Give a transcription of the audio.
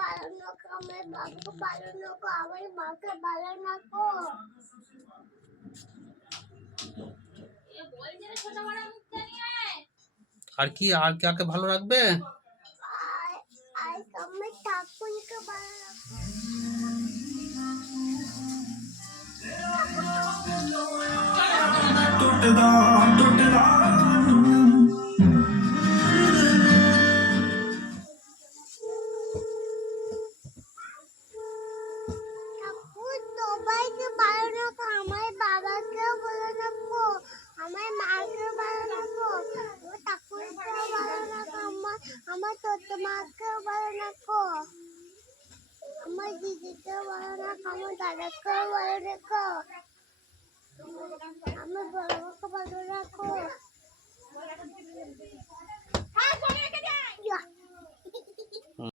ভালো রাখো, আমার বাবাকে ভালো রাখো, আমার মাকে ভালো রাখো। আর কি আর কাকে ভালো রাখবে? আর আমার ঠাকুরকে ভালো রাখো। ঠাকুর সবাইকে ভালো রাখো, আমার বাবাকেও ভালো রাখো, আমার মাকে ভালো রাখো, আমার ঠাকুরকেও ভালো রাখো, আমার ছোট মাকেও ভালো রাখো, আমার দিদিকেও ভালো রাখো, আমার দাদাকেও